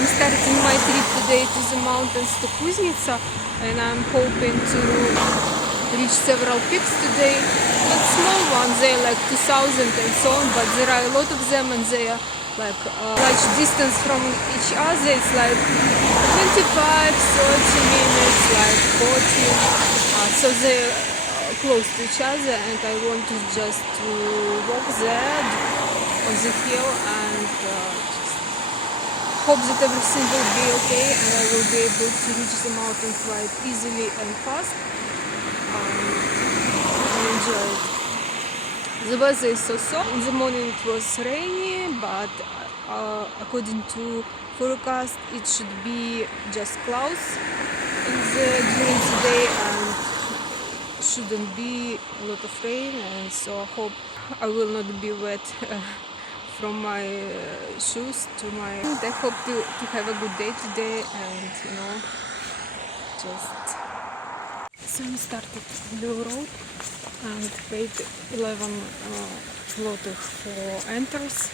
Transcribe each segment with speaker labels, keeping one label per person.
Speaker 1: I'm starting my trip today to the mountains to Kuznitsa and I'm hoping to reach several peaks today. Not small ones, they're like 2000 and so on, but there are a lot of them and they are like uh, large distance from each other. It's like 25, 30 minutes, like 40. Uh, so they're close to each other and I want to just to walk there on the hill hope that everything will be okay and I will be able to reach the mountain quite easily and fast um, and enjoy it. The weather is so-so. In the morning it was rainy, but uh, according to forecast it should be just clouds the, during the day and shouldn't be a lot of rain and so I hope I will not be wet from my uh, shoes to my I hope to, to have a good day today and you know just so we started Blue Road and paid 11 uh, zlotych for enters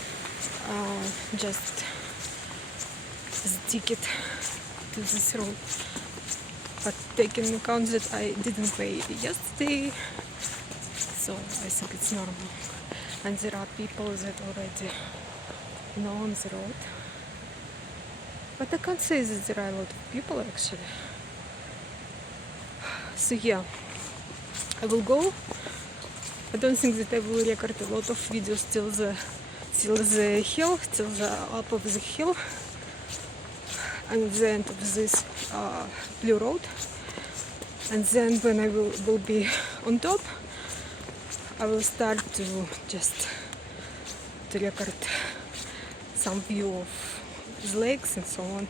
Speaker 1: uh, just ticket to this road. But taking account that I didn't pay yesterday so I think it's normal and there are people that already know on the road. But I can't say that there are a lot of people actually. So yeah. I will go. I don't think that I will record a lot of videos till the till the hill till the up of the hill and the end of this uh, blue road. And then when I will, will be on top I will start to just to record some view of the lakes and so on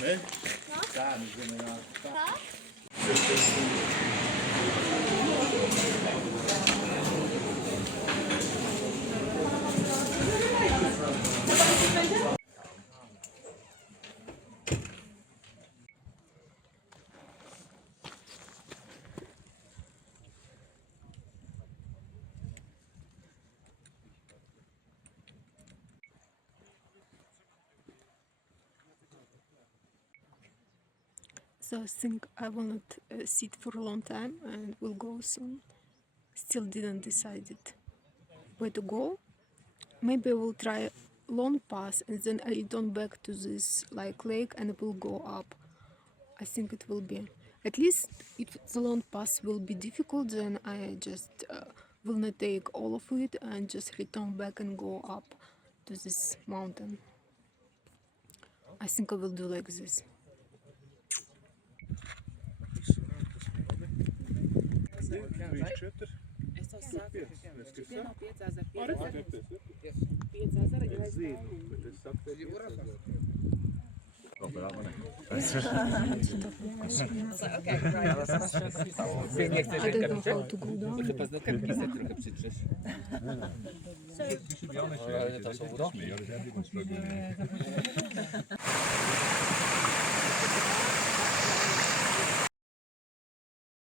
Speaker 2: idziemy? No. Tam idziemy na... Co?
Speaker 1: So I think I will not uh, sit for a long time and will go soon. Still didn't decided where to go. Maybe I will try long pass and then I return back to this like lake and it will go up. I think it will be at least if the long pass will be difficult then I just uh, will not take all of it and just return back and go up to this mountain. I think I will do like this.
Speaker 3: 2,
Speaker 4: 3, 4.
Speaker 3: Jest to sat.
Speaker 4: Pieno
Speaker 3: 5 azer. Piec azer i
Speaker 5: lezi. Nie chcesz jej kapicie? trochę przytrzesz. Przybiony się. Ale to są uroki.